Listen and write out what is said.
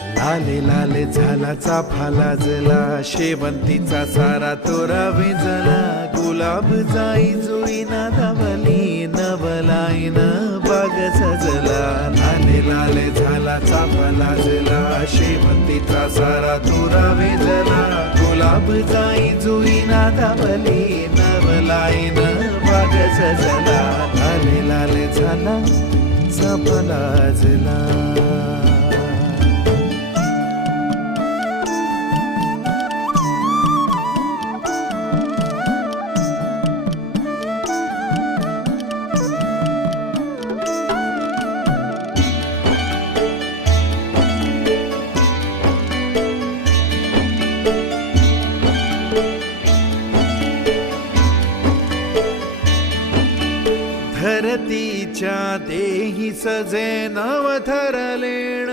लाले लाले झाला चाफा लाजला शेवंतीचा सारा तोरा विजला. गुलाब जाई जुई ना धावली नवलाईन बाग सजला. लाले लाले झाला चाफा लाजला शेवंतीचा सारा तोरा विजला. गुलाब जाई जुई ना धावली नवलाईन बाग सजला. लाले लाले झाला चाफा लाजला धरतीच्या देही सजे नव नवथरलेण